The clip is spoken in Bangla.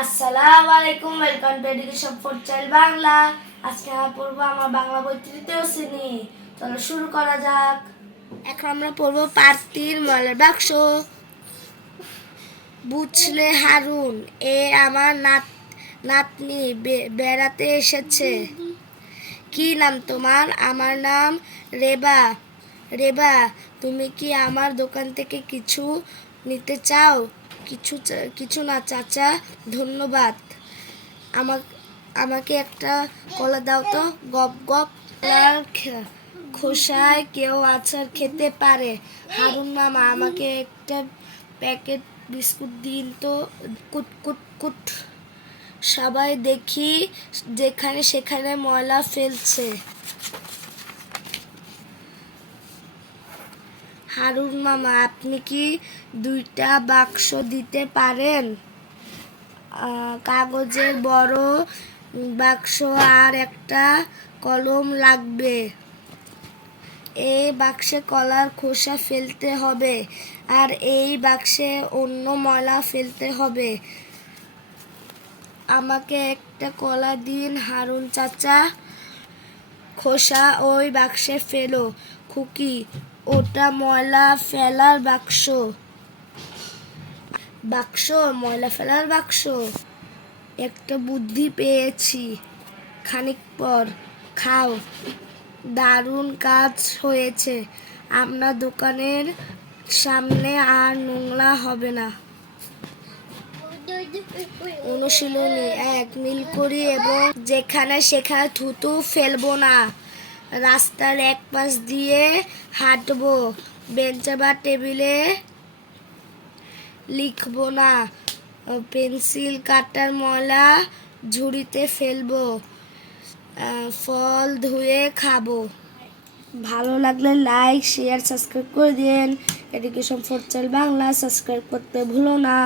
আসসালামু আলাইকুম, welcome to education for child Bangla. আজকে আমরা পড়বো আমার বাংলা বই তৃতীয় শ্রেণী। চলো শুরু করা যাক। এখন আমরা পড়বো পার্ট 3 ময়লার বাক্স। বুঝলে হারুন, এ আমার নাতনি বেড়াতে এসেছে। কি নাম তোমার? আমার নাম রেবা। রেবা, তুমি কি আমার দোকান থেকে কিছু নিতে চাও? কিছু না চাচা, ধন্যবাদ। আমাকে একটা কলা দাও তো। গপ গপ। কলার খোসায় কেউ আচার খেতে পারে? হারুন মামা, আমাকে একটা প্যাকেট বিস্কুট দিন তো। কুট কুট কুট। সবাই দেখি যেখানে সেখানে ময়লা ফেলছে। হারুন মামা, আপনি কি 2টা বাক্স দিতে পারেন? কাগজের বড় বাক্স আর একটা কলম লাগবে। এই বাক্সে কলার খোসা ফেলতে হবে আর এই বাক্সে অন্য ময়লা ফেলতে হবে। আমাকে একটা কলা দিন হারুন চাচা। খোসা ওই বাক্সে ফেলো। খুকি, ওটা ময়লা ফেলার বাক্স। বাক্স? ময়লা ফেলার বাক্স? একটা বুদ্ধি পেয়েছি। খানিক পর খাও। দারুণ কাজ হয়েছে। আপনার দোকানের সামনে আর নোংরা হবে না। অনুশীলনী 1, মিল করি এবং যেখানে সেখানে থুতু ফেলবো না। রাস্তার এক পাশ দিয়ে হাঁটবো। বেঞ্চে বা টেবিলে লিখবো না। পেন্সিল কাটার ময়লা ঝুড়িতে ফেলবো। ফল ধুয়ে খাবো। ভালো লাগলে লাইক, শেয়ার, সাবস্ক্রাইব করে দিন। Education for child Bangla subscribe করতে ভুলো না।